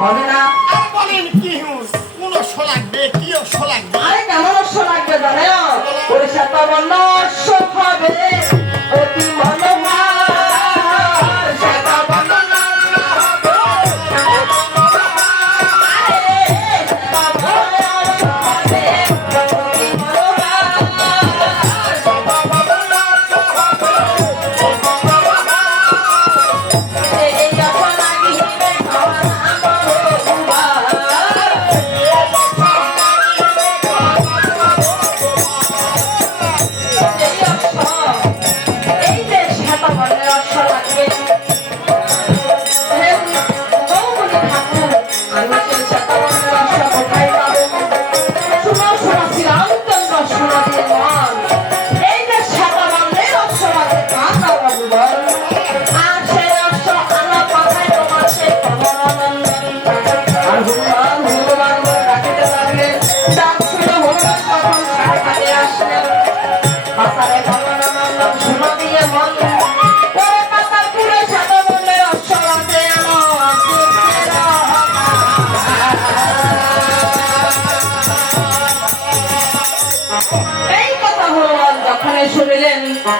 হবে না।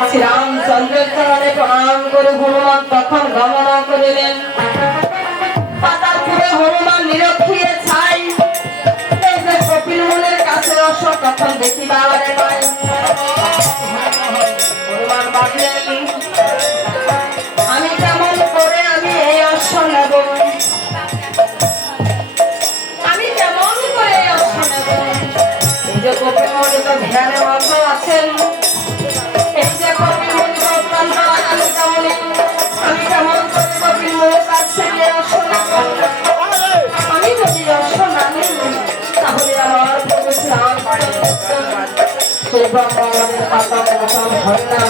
শ্রীরামচন্দ্রের চরণে প্রণাম করে হনুমান তখন গমনা করিলেন। পাতালপুরে হনুমান নিরক্ষিয়ে ছাই। কপিল মুনের কাছে রস তখন বেশি বাবারে নয় হনুমান বাঁধলেন বাবার খাতা মাতাল হয় না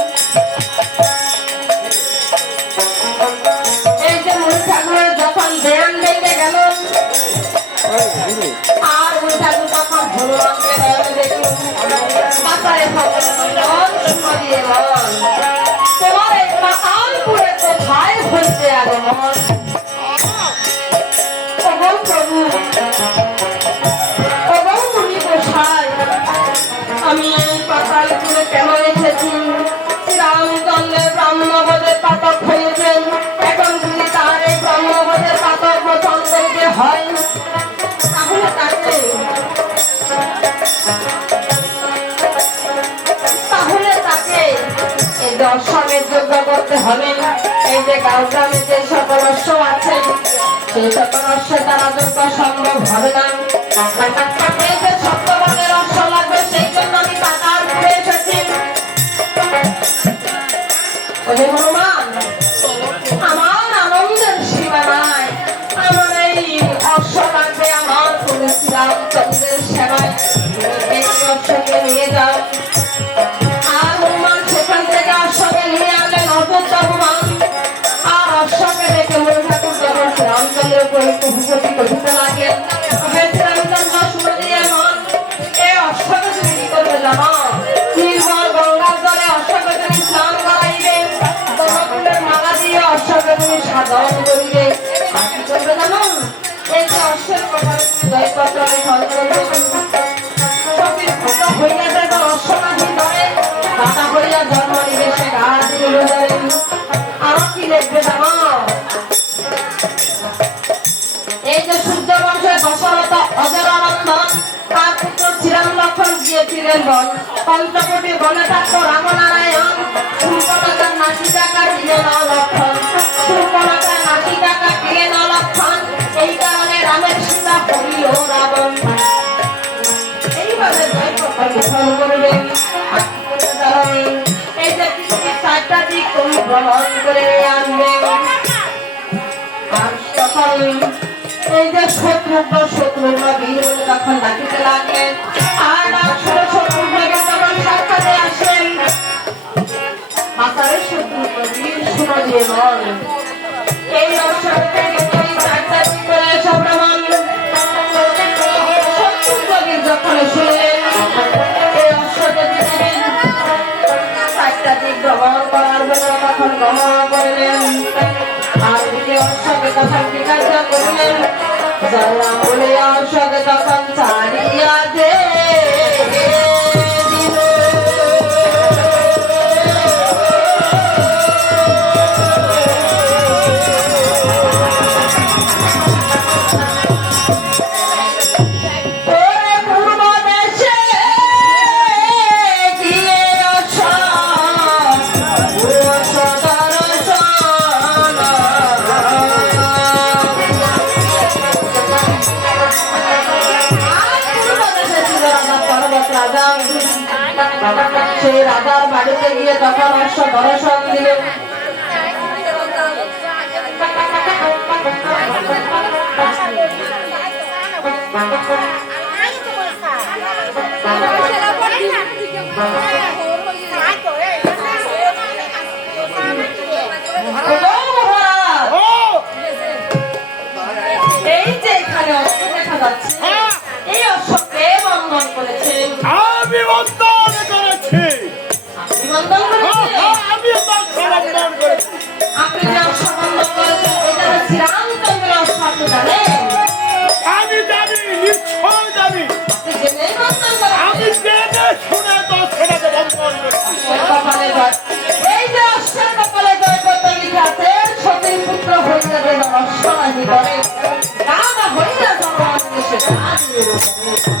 মাথায় ভবন দিয়ে বল তোমার এই মাতাল পুরে কোথায় হয়েছে আগমন প্রভু হবেন এই যে কাউগ্রামে যে সকল আছেন সেই সকল তারা যোগ্য সম্ভব হবে না। এই সেই জন্য আমি হনুমান তুমি সাধারণ করিলে আর কি করবে জানো এই যে অশ্বর কথা জয়পত্র আমি সহজ হইয়া দেখো অশ্বনাথী সূর্য বংশের দশরথ অজরানন্দন শ্রীরাম লক্ষণ গিয়েছিলেন বল। পঞ্চকোটি বনে থাকতো রামনারায়ণ। সুলপনাকার নাসিকাকার দিয়ে ন লক্ষণ। সুলপনাকার নাসিকাকার দিয়ে ন এই কারণে রামের সীতা বলিল রাবণ, এইভাবে জয় করবেন এই যে শত্রুঘ্ন শত্রুঘ্ন বিরল তখন ডাকিতে লাগলেন। আর ডাক শুনে শত্রুঘ্ন তখন সাক্ষাতে আসেন। মাতার শত্রুঘ্ন বীর শুনো যে বল এই অবসরতে যখন শুনলেন, এই অশ্বকে চারটা দিক গ্রহণ করার বেলা তখন গ্রহণ করলেন। আর দিলে অসঙ্গে তখন জিজ্ঞাসা করলেন যারা বলে অসঙ্গে তখন 刷吧，刷。Thank you.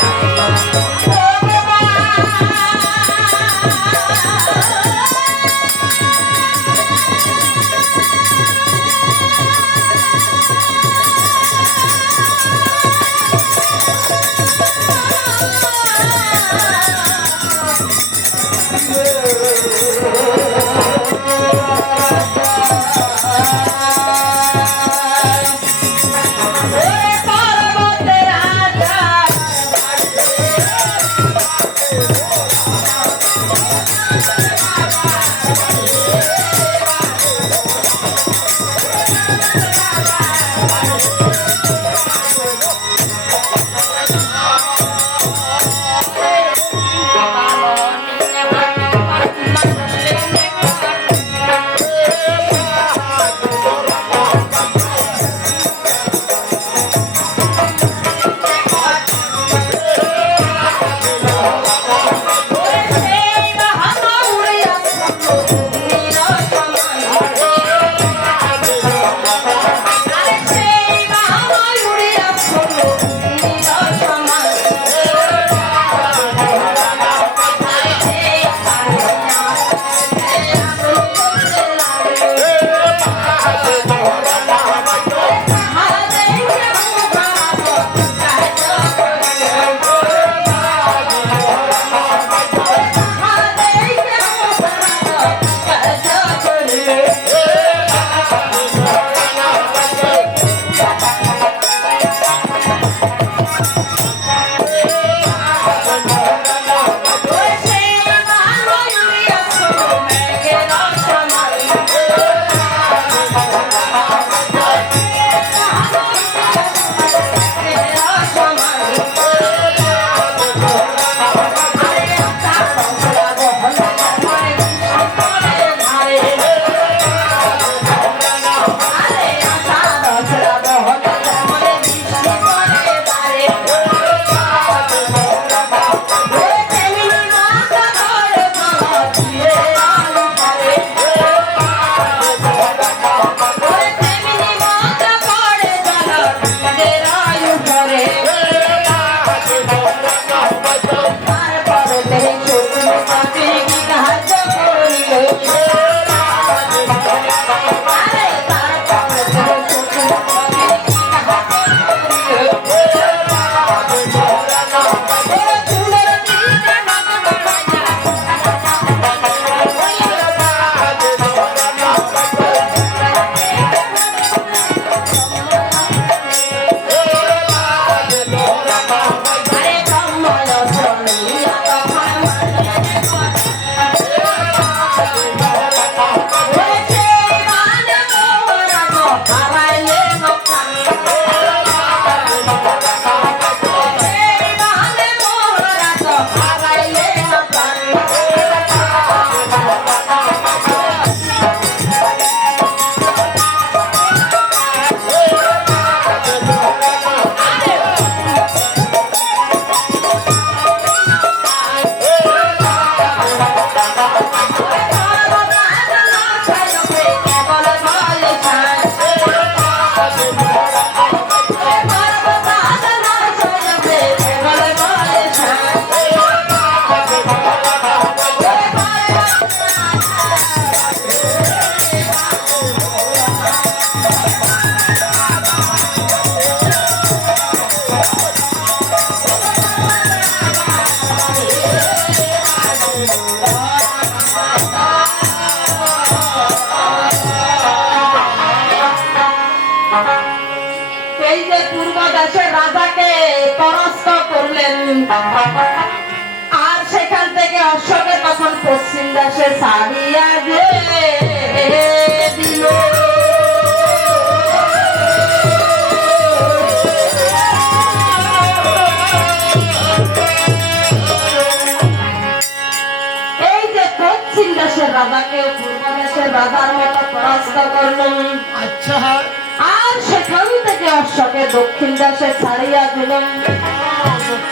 ああ! থেকে তখন পশ্চিম দেশে ছাড়িয়া যে দিল। এই যে পশ্চিম দেশের রাজাকে পূর্ব দেশের রাজার মতো পরাস্ত করলেন আচ্ছা। আর সেখান থেকে অশ্বকে দক্ষিণ দেশে ছাড়িয়া দিলেন